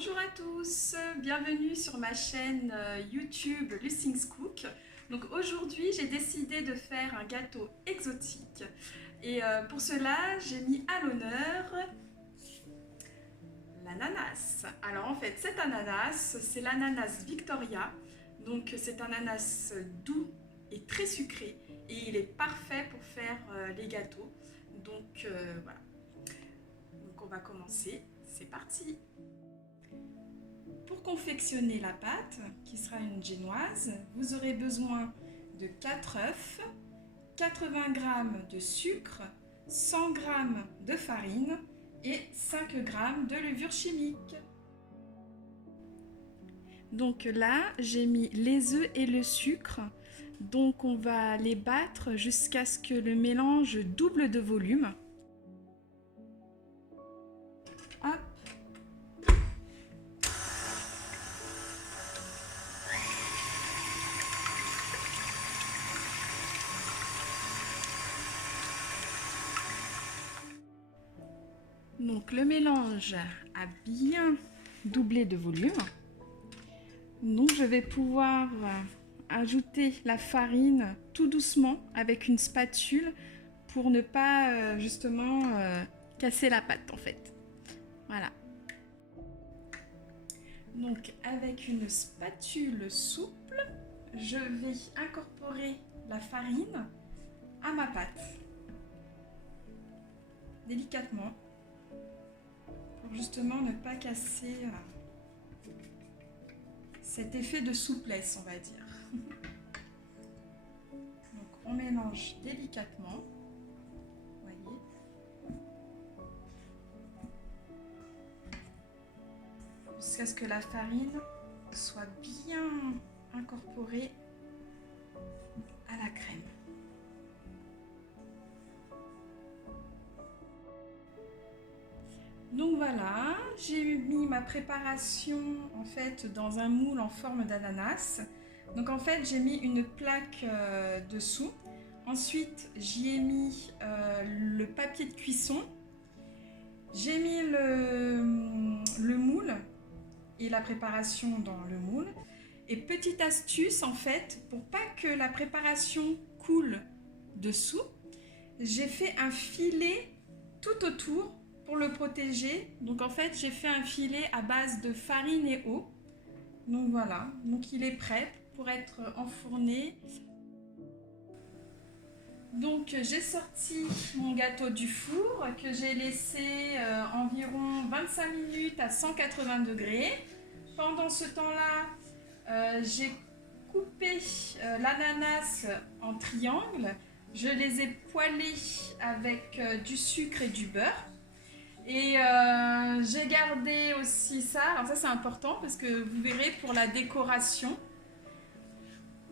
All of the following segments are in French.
Bonjour à tous, bienvenue sur ma chaîne YouTube Lucing's Cook. Donc aujourd'hui j'ai décidé de faire un gâteau exotique et pour cela j'ai mis à l'honneur l'ananas. Alors en fait cet ananas c'est l'ananas Victoria, donc c'est un ananas doux et très sucré et il est parfait pour faire les gâteaux. Donc voilà, donc on va commencer, c'est parti. Pour confectionner la pâte, qui sera une génoise, vous aurez besoin de 4 œufs, 80 g de sucre, 100 g de farine et 5 g de levure chimique. Donc là, j'ai mis les œufs et le sucre. Donc on va les battre jusqu'à ce que le mélange double de volume. Hop. Donc le mélange a bien doublé de volume. Donc je vais pouvoir ajouter la farine tout doucement avec une spatule pour ne pas justement casser la pâte en fait. Voilà. Donc avec une spatule souple, je vais incorporer la farine à ma pâte. Délicatement. Pour justement ne pas casser cet effet de souplesse, on va dire. Donc on mélange délicatement, voyez. Jusqu'à ce que la farine soit bien incorporée à la crème. Donc voilà, j'ai mis ma préparation en fait dans un moule en forme d'ananas. Donc en fait j'ai mis une plaque dessous. Ensuite j'y ai mis le papier de cuisson. J'ai mis le moule et la préparation dans le moule. Et petite astuce en fait, pour pas que la préparation coule dessous, j'ai fait un filet tout autour pour le protéger. Donc en fait j'ai fait un filet à base de farine et eau. Donc voilà, donc il est prêt pour être enfourné. Donc j'ai sorti mon gâteau du four que j'ai laissé environ 25 minutes à 180 degrés. Pendant ce temps-là, j'ai coupé l'ananas en triangles. Je les ai poêlés avec du sucre et du beurre. Et j'ai gardé aussi ça, alors ça c'est important parce que vous verrez pour la décoration.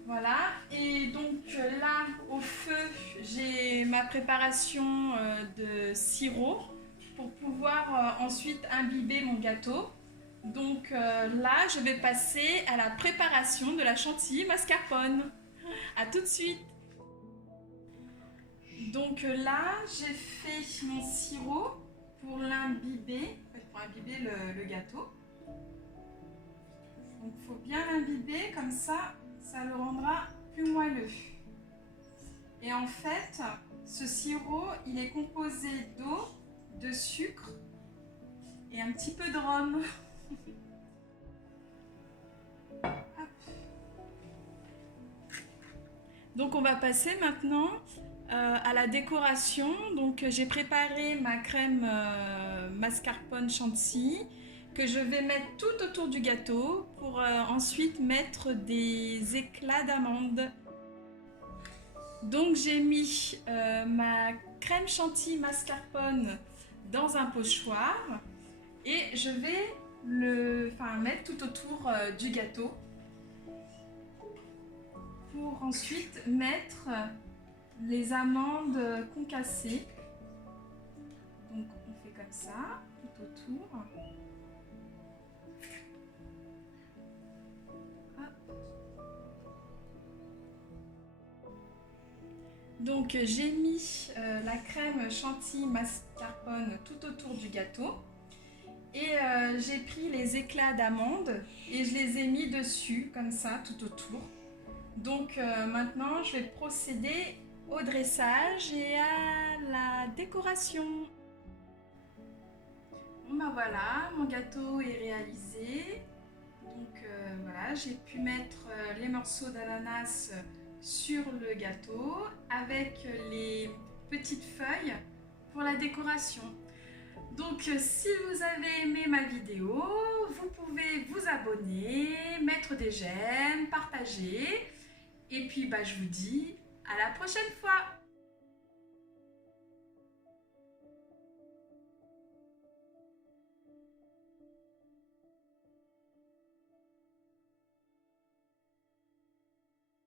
Voilà, et donc là au feu j'ai ma préparation de sirop pour pouvoir ensuite imbiber mon gâteau. Donc là je vais passer à la préparation de la chantilly mascarpone. A tout de suite. Donc là j'ai fait mon sirop pour l'imbiber, pour imbiber le gâteau. Donc il faut bien l'imbiber comme ça le rendra plus moelleux. Et en fait, ce sirop, il est composé d'eau, de sucre et un petit peu de rhum. Donc on va passer maintenant à la décoration. Donc j'ai préparé ma crème mascarpone chantilly que je vais mettre tout autour du gâteau pour ensuite mettre des éclats d'amandes. Donc j'ai mis ma crème chantilly mascarpone dans un pochoir et je vais mettre tout autour du gâteau pour ensuite mettre les amandes concassées. Donc on fait comme ça tout autour. Donc j'ai mis la crème chantilly mascarpone tout autour du gâteau et j'ai pris les éclats d'amandes et je les ai mis dessus, comme ça, tout autour. Donc maintenant, je vais procéder au dressage et à la décoration. Bon ben voilà, mon gâteau est réalisé. Donc voilà, j'ai pu mettre les morceaux d'ananas sur le gâteau avec les petites feuilles pour la décoration. Donc si vous avez aimé ma vidéo, vous pouvez vous abonner, mettre des j'aime, partager. Et puis je vous dis à la prochaine fois.